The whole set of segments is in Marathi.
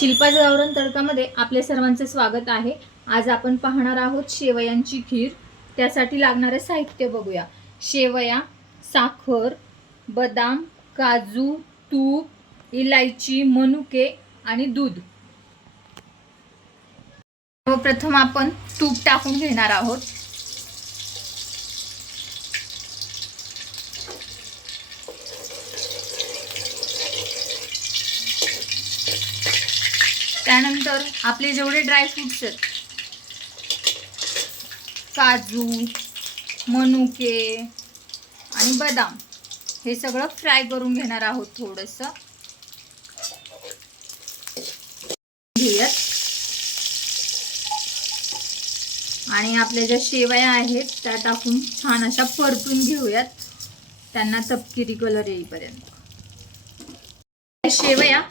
शिल्पाच गावरान तडकामध्ये आपले सर्वांचे स्वागत आहे। आज आपण पाहणार आहोत शेवयांची खीर। त्यासाठी लागणारे साहित्य बघूया। शेवया, साखर, बदाम, काजू, तूप, इलायची, मनुके आणि दूध। प्रथम आपण तूप टाकून घेणार आहोत। त्यानंतर आपले जेवढे ड्राय फ्रूट्स आहेत, काजू, मनुके आणि बदाम, हे सगळं फ्राय करून घेणार आहोत। थोडंसं घेऊयात आणि आपल्या ज्या शेवया आहेत त्या टाकून छान अशा परतून घेऊयात, त्यांना तपकिरी कलर येईपर्यंत। शेवया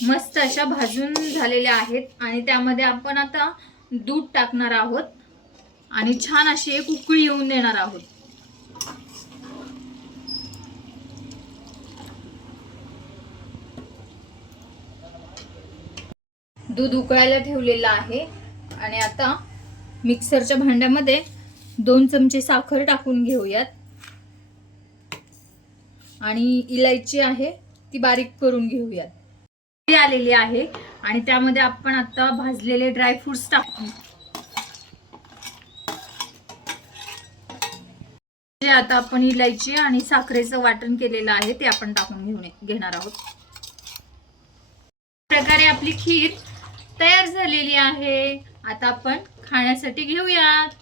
मस्त अशा भाजून झालेल्या आहेत आणि त्यामध्ये आपण आता दूध टाकणार आहोत आणि छान अशी एक उकळी येऊन देणार आहोत। दूध उकळायला ठेवलेलं आहे आणि आता मिक्सरच्या भांड्यामध्ये 2 चमचे साखर टाकून घेऊयात आणि इलायची आहे ती बारीक करून घेऊयात। आलेली आहे आणि त्यामध्ये आपण आता भाजलेले ड्राय फ्रूट्स टाकू। जे आता आपण इलायची आणि साखरेचं वाटण केलेलं आहे ते आपण टाकून घेणार आहोत। प्रकारे आपली खीर तयार झालेली आहे। आता आपण खाण्यासाठी घेऊयात।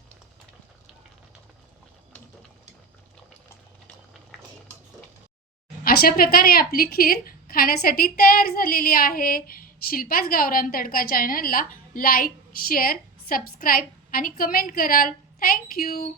अशा प्रकारे आपली खीर खाण्यासाठी तयार झालेली आहे। शिल्पाच गावरान तडका चॅनलला लाईक, शेअर, सबस्क्राईब आणि कमेंट कराल। Thank you.